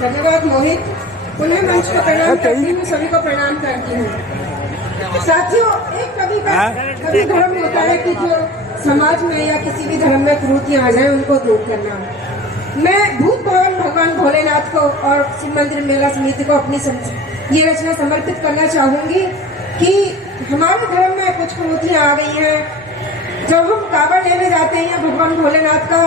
धन्यवाद मोहित। पुनः मंच को प्रणाम करती हूँ, सभी को प्रणाम करती हूँ। साथियों, एक कभी धर्म होता है कि जो समाज में या किसी भी धर्म में कुरीतियां आ जाए उनको दूर करना। मैं भूत भवन भगवान भोलेनाथ को और शिव मंदिर मेला समिति को अपनी ये रचना समर्पित करना चाहूंगी कि हमारे धर्म में कुछ कुरीतियां आ गई हैं। जब हम कांवड़ लेने जाते हैं या भगवान भोलेनाथ का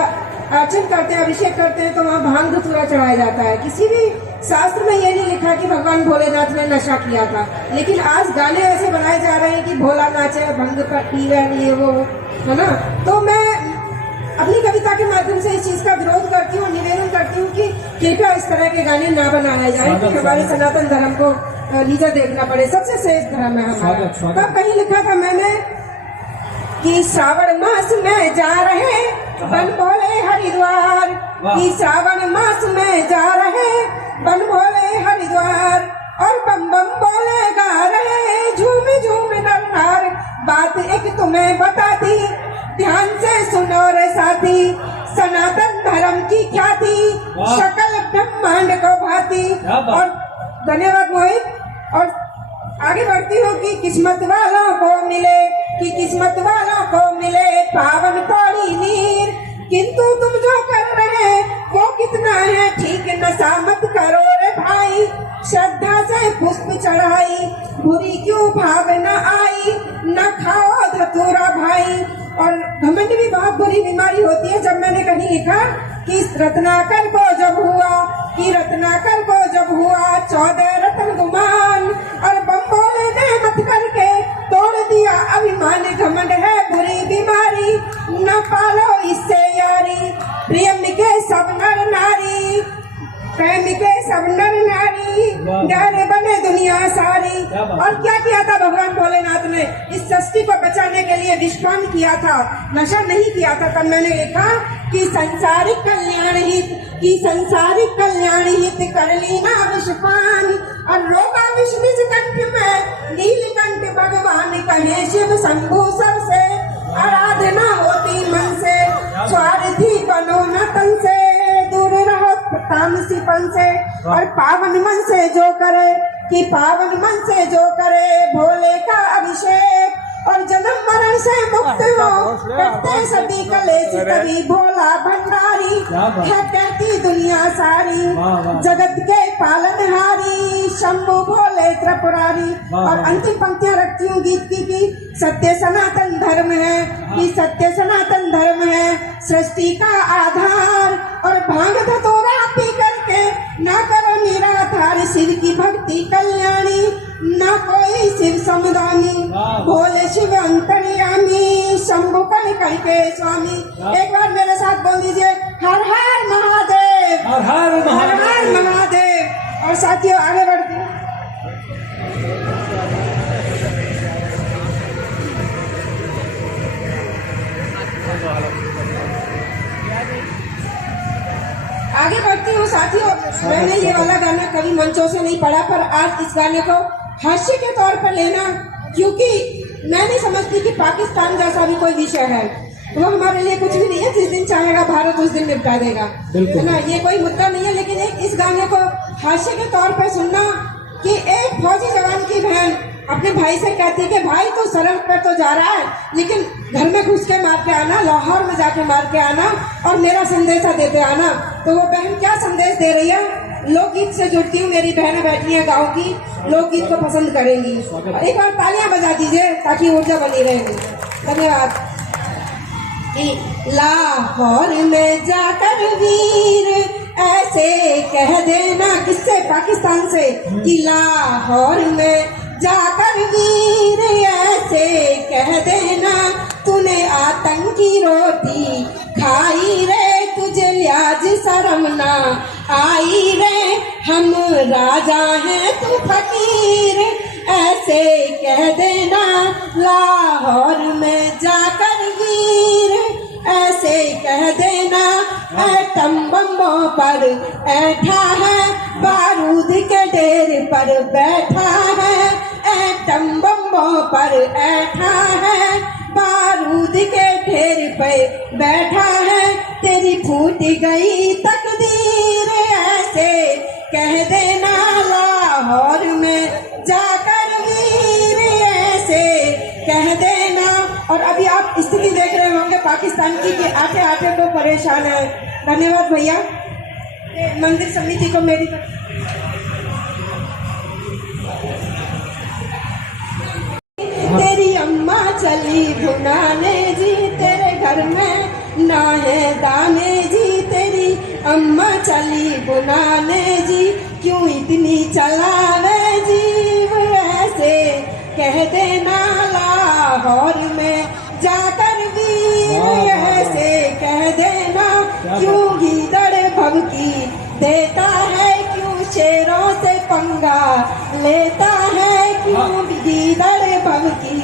अर्चन करते हैं, अभिषेक करते हैं, तो वहाँ भांग धतूरा चढ़ाया जाता है। किसी भी शास्त्र में ये नहीं लिखा कि भगवान भोलेनाथ ने नशा किया था, लेकिन आज गाने ऐसे बनाए जा रहे हैं कि भोला नाचे, भंग पर पी रहे, ये वो, है ना। तो मैं अपनी कविता के माध्यम से इस चीज का विरोध करती हूँ, निवेदन करती हूँ कि कृपया इस तरह के गाने ना बनाए जाए कि हमारे सनातन धर्म को नीचा देखना पड़े। सबसे श्रेष्ठ धर्म है हमारा। तब कहीं लिखा था मैंने कि श्रावण मास में जा रहे बन भोले हरिद्वार, कि श्रावण मास में जा रहे बन भोले हरिद्वार, और बम बम बोले गा रहे झूम झूम नर नार। बात एक तुम्हें बताती, ध्यान से सुनो रे साथी, सनातन धर्म की ख्याति सकल ब्रह्मांड को भाती। और धन्यवाद मोहित। और आगे बढ़ती हूँ कि किस्मत वालों को मिले, कि किस्मत वालों को मिले पावन कौड़ी नीर, किंतु तुम जो कर रहे वो कितना है ठीक, नशा मत करो रे भाई, श्रद्धा से पुष्प चढ़ाई, बुरी क्यों भावना आई, न खाओ धतूरा भाई। और घमंड भी बहुत बुरी बीमारी होती है। जब मैंने कहीं लिखा कि रत्नाकर को जब हुआ, कि रत्नाकर को जब हुआ 14 रत्न गुमान, और बम भोले ने मत करके तोड़ दिया अभिमान, घमंड है बुरी बीमारी, न पालो इससे यारी, प्रेम के सब नर नारी, प्रेम के सब नर नारी, डर बने दुनिया सारी। और क्या किया था भगवान भोलेनाथ ने? इस सृष्टि को बचाने के लिए विश्वान किया था, नशा नहीं किया था। तब मैंने लिखा कि संसारिक कल्याण हित, कि संसारिक कल्याण हित कर ली ना विषपान, और रोगा विष निज कंठ में नीलकंठ भगवान कहे शिव शंभु सबसे, आराधना होती मन से, स्वार्थी बनो न तन से, दूर रहो तामसीपन से, और पावन मन से जो करे, कि पावन मन से जो करे भोले का अभिषेक, और जन्म मरण से मुक्त हो करते सभी कलेश, तभी भोला भंडारी है कहती दुनिया सारी, जगत के पालनहारी शंभु भोले त्रिपुरारी। और अंतिम पंक्तियां रखती हूँ गीत की सत्य सनातन धर्म है, कि सत्य सनातन धर्म है सृष्टि का आधार, और भांग धतूरा पी करके ना करो निराधार, शिव की भक्ति कल्याणी ना कोई शिव समुदानी, भोले शिव अंतर्यामी शंभु कण कण के स्वामी। एक बार मेरे साथ बोल दीजिए, हर हर महादेव, हर हर महादेव। और साथियों आगे बढ़ते हैं। आगे बढ़ती हूँ साथियों। मैंने ये वाला गाना कभी मंचों से नहीं पढ़ा, पर आज इस गाने को हास्य के तौर पर लेना, क्योंकि मैं नहीं समझती कि पाकिस्तान जैसा भी कोई विषय है वो हमारे लिए कुछ भी नहीं है। जिस दिन चाहेगा भारत उस दिन निपटा देगा, है ना। ये कोई मुद्दा नहीं है, लेकिन एक इस गाने को हास्य के तौर पर सुनना कि एक फौजी जवान की बहन अपने भाई से कहती है कि भाई तो सरहद पर तो जा रहा है, लेकिन घर में घुस के मार के आना, लाहौर में जाके मार के आना, और मेरा संदेशा देते आना। तो वो बहन क्या संदेश दे रही है? लोकगीत से जुड़ती हूँ, मेरी बहनें बैठी हैं गाँव की, लोकगीत को पसंद करेंगी। एक बार तालियां बजा दीजिए ताकि ऊर्जा बनी रहेगी। धन्यवाद। लाहौर में जाकर वीर ऐसे कह देना, किससे? पाकिस्तान से, कि लाहौर में जाकर वीर ऐसे कह देना, तूने आतंकी रोटी खाई रे, तुझे लिहाज शर्म ना आई रे, हम राजा हैं तू फकीर ऐसे कह देना, लाहौर में जाकर वीर ऐसे कह देना, एटम बम्बों पर ऐठा है, बारूद के ढेर पर बैठा है, एटम बम्बों पर ऐठा है, बारूद के ढेर पे बैठा है, तेरी फूट गई तकदीर ऐसे कह देना लाहौर में जाकर वीर ऐसे कह देना। और अभी आप स्थिति देख रहे होंगे पाकिस्तान की कि आते आते तो परेशान है। धन्यवाद भैया। मंदिर समिति को मेरी तेरी अम्मा चली भुनाने जी, तेरे घर में ना है दाने जी, तेरी अम्मा चली बुनाने जी, क्यों इतनी चलावे जीव ऐसे कह देना लाहौर में जाकर वीर ऐसे कह देना। क्यों गीदड़ भभकी देता है, क्यों शेरों से पंगा लेता है, क्यों गीदड़ भभकी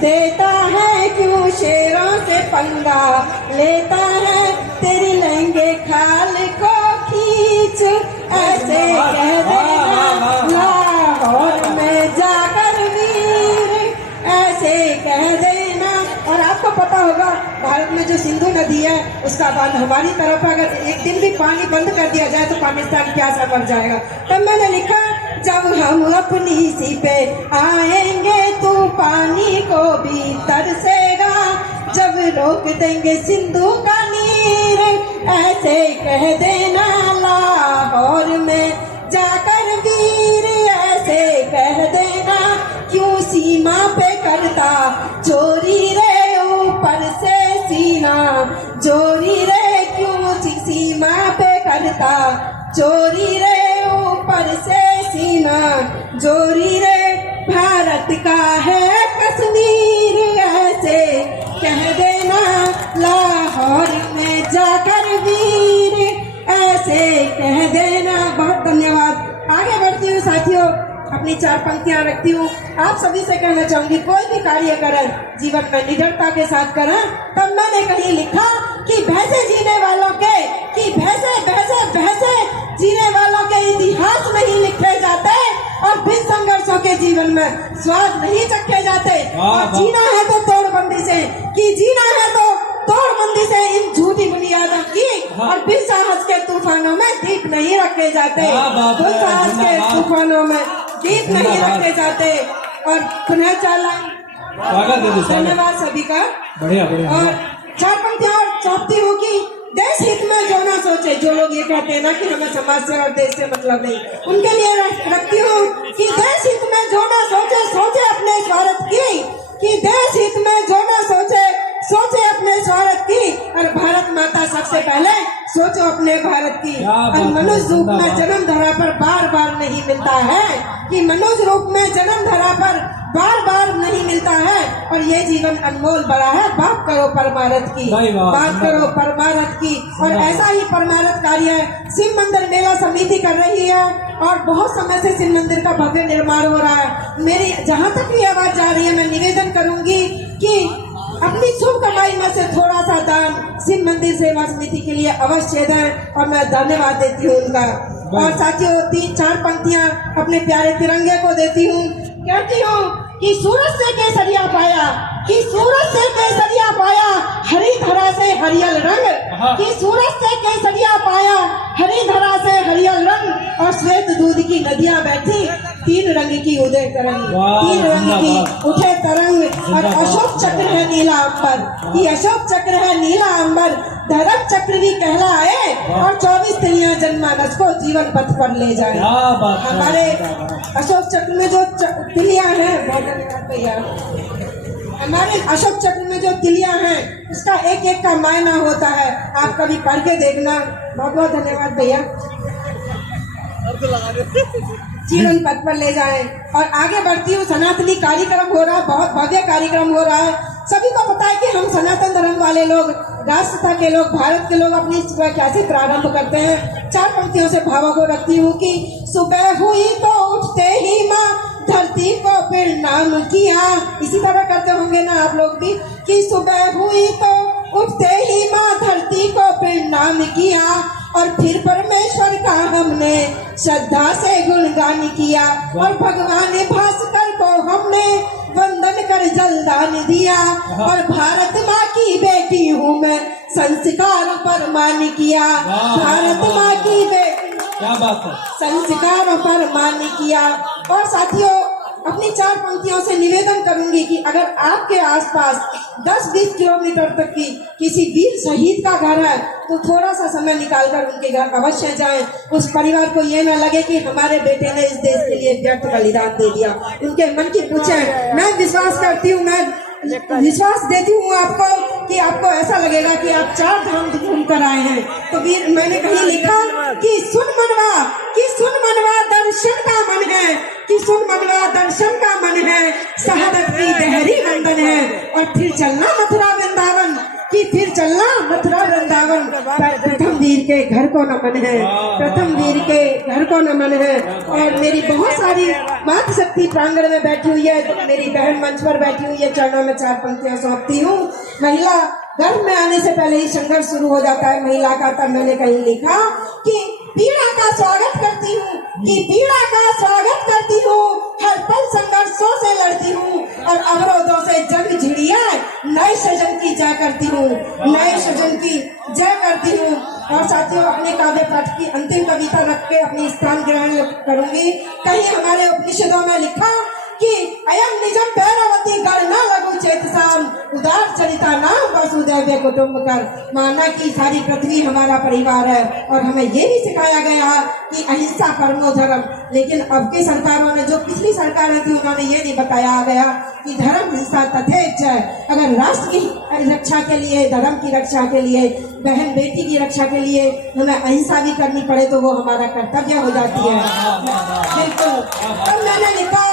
देता है, क्यों शेरों से पंगा लेता है। तेरी लहंगे खाल को खींच ऐसे कह देना लाहौर में जाकर वीर ऐसे कह देना। और आपको पता होगा भारत में जो सिंधु नदी है उसका बांध हमारी तरफ, अगर एक दिन भी पानी बंद कर दिया जाए तो पाकिस्तान प्यासा मर जाएगा। तब मैंने लिखा जब हम अपनी सी पे आएंगे तो पानी को भी तरसेगा, जब रोक देंगे सिंधु का नीर ऐसे कह देना लाहौर में जाकर वीर ऐसे कह देना। क्यों सीमा पे करता चोरी रे ऊपर से सीना चोरी रे, क्यों सीमा पे करता चोरी रे ऊपर से सीना चोरी रे। भारत का है कश्मीर ऐसे कह देना लाहौर में जाकर वीर ऐसे कह देना। बहुत धन्यवाद। आगे बढ़ती हूँ साथियों, अपनी 4 पंक्तियां रखती हूँ। आप सभी से कहना चाहूंगी कोई भी कार्य करें जीवन में निडरता के साथ करें। तब मैंने कहीं लिखा कि भैंसे जीने वालों के भैंसे जीने वालों के इतिहास नहीं लिखे जाते और भिन्न संघर्षों के जीवन में स्वाद नहीं चखे जाते। और जीना है तो तोड़बंदी से, कि जीना है तो तोड़बंदी से इन झूठी बुनियादों की, और बिन साहस के तूफानों में दीप नहीं रखे जाते। बिन साहस के तूफानों में दीप नहीं रखे जाते। और पुनः चाला धन्यवाद सभी का। और 4 पंक्तियां और चाहती हूँ कि देश हित में जो ना सोचे, जो लोग ये कहते हैं ना कि हमें समाज से और देश से मतलब नहीं, उनके लिए रखती हूँ कि देश हित में जो ना सोचे, सोचे अपने स्वार्थ की, कि देश हित में जो ना सोचे, सोचे अपने स्वार्थ की, और भारत माता सबसे पहले सोचो अपने भारत की। और मनुष्य रूप में जन्म धरा पर बार बार नहीं मिलता है, कि मनुष्य रूप में जन्म धरा पर बार बार नहीं मिलता है, और ये जीवन अनमोल बड़ा है। बात करो परमारथ की, बात करो परमारथ की। और ऐसा ही परमारथ कार्य शिव मंदिर मेला समिति कर रही है, और बहुत समय से शिव मंदिर का भव्य निर्माण हो रहा है। मेरी जहाँ तक भी आवाज जा रही है, मैं निवेदन करूंगी कि अपनी शुभ कमाई में से थोड़ा सा दान शिव मंदिर सेवा समिति के लिए अवश्य दें, और मैं धन्यवाद देती हूँ उनका। और साथियों 3-4 पंक्तियां अपने प्यारे तिरंगे को देती हूँ। कहती हूँ कि सूरज से केसरिया पाया, कि सूरज से केसरिया पाया हरी धरा से हरियल रंग, कि सूरज से केसरिया पाया हरी धरा से हरियल रंग, और श्वेत दूध की नदियां बैठी 3 रंग की उदय तरंग, 3 रंग की उठे तरंग। और अशोक चक्र है नीला अंबर, कि अशोक चक्र है नीला अंबर, धरम चक्र भी कहलाए, और 24 तिलियां जनमानस को जीवन पथ पर ले जाए। हमारे अशोक चक्र में जो तिलियां हैं, बहुत धन्यवाद भैया, हमारे अशोक चक्र में जो तिलियां हैं उसका एक एक का मायना होता है। आप कभी पढ़ के देखना। बहुत बहुत धन्यवाद भैया। जीवन पथ पर ले जाए। और आगे बढ़ती हूँ, सनातनी कार्यक्रम हो रहा है, बहुत भव्य कार्यक्रम हो रहा है। सभी को पता है कि हम सनातन धर्म वाले लोग, राष्ट्रता के लोग, भारत के लोग अपनी सुबह कैसे प्रारंभ करते हैं। 4 पंक्तियों से भावों को रखती हूँ कि सुबह हुई तो उठते ही माँ धरती को प्रणाम किया। इसी तरह करते होंगे ना आप लोग भी, कि सुबह हुई तो उठते ही माँ धरती को प्रणाम किया, और फिर परमेश्वर का हमने श्रद्धा से गुणगान किया, और भगवान भास्कर को हमने वंदन कर जलदान दिया, और भारत माँ की बेटी हूँ मैं, संस्कारों पर मान किया। भारत माँ की बेटी, क्या बात है, संस्कारों पर मान किया। और साथियों, अपनी 4 पंक्तियों से निवेदन करूंगी कि अगर आपके आसपास 10-20 किलोमीटर तक की किसी वीर शहीद का घर है तो थोड़ा सा समय निकालकर उनके घर अवश्य जाएं। उस परिवार को ये ना लगे कि हमारे बेटे ने इस देश के लिए व्यर्थ बलिदान दे दिया। उनके मन की पूछें। मैं विश्वास करती हूँ, मैं विश्वास देती हूँ आपको कि आपको ऐसा लगेगा कि आप 4 धाम घूम कर आए हैं। तो वीर, मैंने कहीं लिखा कि सुन मनवा दर्शन का मन है, कि सुन मनवा दर्शन का मन है, शहादत की गहरी वंदन है, और फिर चलना मथुरा वृंदावन, कि फिर चलना मथुरा वृंदावन। प्रथम वीर के घर को नमन है, प्रथम वीर के घर को नमन है। और मेरी बहुत सारी मातृशक्ति प्रांगण में बैठी हुई है, मेरी बहन मंच पर बैठी हुई है, चरणों में 4 पंक्तियां सौंपती हूँ। महिला गर्भ में आने से पहले ही संघर्ष शुरू हो जाता है महिला का। तब मैंने कहीं लिखा कि पीड़ा का स्वागत करती हूँ, कि पीड़ा का स्वागत करती हूँ, हर पल संघर्षों से लड़ती हूँ, और अवरोधों से जंग झिड़िया नए सृजन की जय करती हूँ, नए सृजन की जय करती हूँ। और साथियों, अपने काव्य पाठ की अंतिम कविता रख के अपनी स्थान ग्रहण करूंगी। कहीं हमारे उपनिषदों में लिखा कि अयम निजम भैरवती गण न लघु चेतसाम, उदार चरिता नाम वसुदैव कुटुंबकर। माना कि सारी पृथ्वी हमारा परिवार है, और हमें ये भी सिखाया गया कि अहिंसा परमो धर्म। लेकिन अब की सरकारों ने, जो पिछली सरकारें थी, उन्होंने ये नहीं बताया गया कि धर्म हिंसा तथेच है। अगर राष्ट्र की रक्षा के लिए, धर्म की रक्षा के लिए, बहन बेटी की रक्षा के लिए हमें अहिंसा भी करनी पड़े तो वो हमारा कर्तव्य हो जाती है। बिल्कुल। तब मैंने लिखा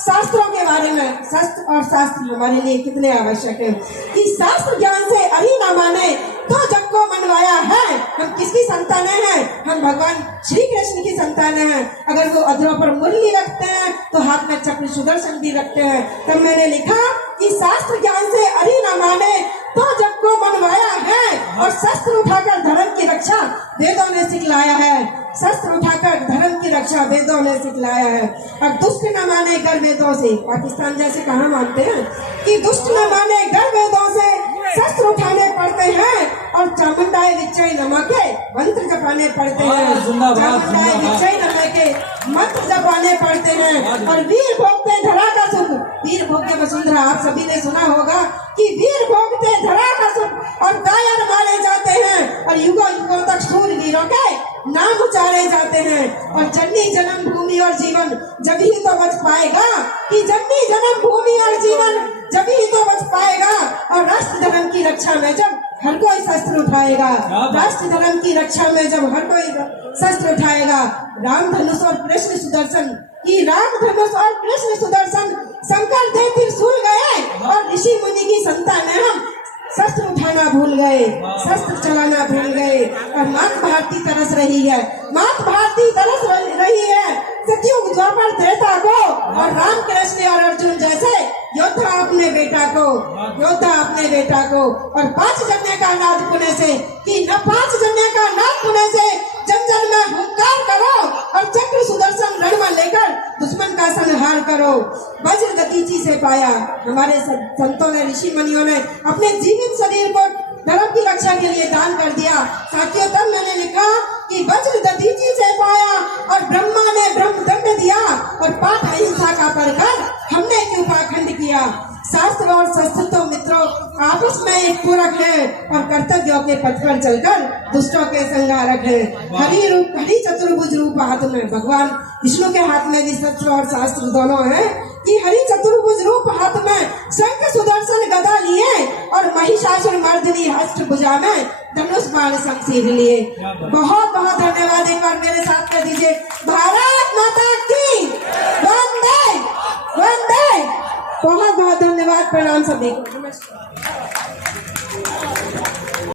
शास्त्रों के बारे में, शास्त्र और शास्त्र हमारे लिए कितने आवश्यक है, कि शास्त्र ज्ञान से अरी न माने तो जग को मनवाया है। हम किसकी संतानें हैं? हम भगवान श्री कृष्ण की संतानें हैं। अगर वो अधरों पर मुरली रखते हैं तो हाथ में चक्र सुदर्शन भी रखते हैं। तब मैंने लिखा कि शास्त्र ज्ञान से अरी न माने तो जग को मनवाया है, और शस्त्र उठाकर धर्म की रक्षा वेदों ने सिखलाया है। शस्त्र उठाकर धर्म की रक्षा वेदों ने सिखलाया है। और दुष्ट न माने गर वेदों से, पाकिस्तान जैसे कहाँ मानते हैं कि दुष्ट न माने गर वेदों से शस्त्र उठाने पड़ते हैं, और चामुंडाए विचय नमके मंत्र जपाने पड़ते हैं। चामुंडाए विचय नमके मंत्र जपाने पड़ते हैं। और वीर भोगते धरा का सुख, वीर भोग्य वसुंधरा, आप सभी ने सुना होगा कि वीर भोगते धरा का सुख, और कायर मारे जाते हैं, और युगों युगों तक सूर वीरों के नाम उचारे जाते हैं। और जननी जन्म भूमि और जीवन जब ही तो बच पाएगा, कि जननी जन्म भूमि और जीवन जब ही तो बच पाएगा। और राष्ट्र धर्म की रक्षा में जब हर कोई शस्त्र उठाएगा, राष्ट्र धर्म की रक्षा में जब हर कोई शस्त्र उठाएगा। राम धनुष और कृष्ण सुदर्शन, कि राम धनुष और कृष्ण सुदर्शन शंकर थे त्रिशूल गए, और ऋषि मुनि की संतान है हम शस्त्र उठाना भूल गए, शस्त्र चलाना भूल गए। और मात भारती तरस रही है, मात भारती तरस रही है सतयुग द्वापर त्रेता को, और राम कृष्ण और अर्जुन जैसे योद्धा अपने बेटा को, योद्धा अपने बेटा को। और 5 जन्य का नाद पुणे से, कि न 5 जन्य का नाद पुणे से जन जन में हुंकार करो, और चक्र सुदर्शन रण में लेकर दुश्मन का संहार करो। वज्र दतीची से पाया, हमारे संतों ने, ऋषि मुनियों ने अपने जीवित शरीर को धर्म की रक्षा के लिए दान कर दिया। साथियों, तब मैंने लिखा कि वज्र दतीची से पाया, और ब्रह्मा ने ब्रह्म दंड दिया, और पाठ अहिंसा का पढ़कर हमने क्यों पाखंड किया। शास्त्र और शस्त्र तो मित्रों आपस में एक पूरक है, और कर्तव्यों के पथ पर चलकर दुष्टों के संहारक है। हरि रूप, हरि चतुर्भुज रूप हाथ में, भगवान विष्णु के हाथ में भी शस्त्र और शास्त्र दोनों है, कि हरि चतुर्भुज रूप हाथ में शंख सुदर्शन गदा लिए, और महिषासुर मर्दिनी हस्त भुजा में धनुष बाण शमशीर लिए। बहुत बहुत धन्यवाद। एक बार मेरे साथ कह दीजिए, भारत माता की वंदे वंदे। बहुत बहुत धन्यवाद। प्रणाम सभी को। नमस्कार।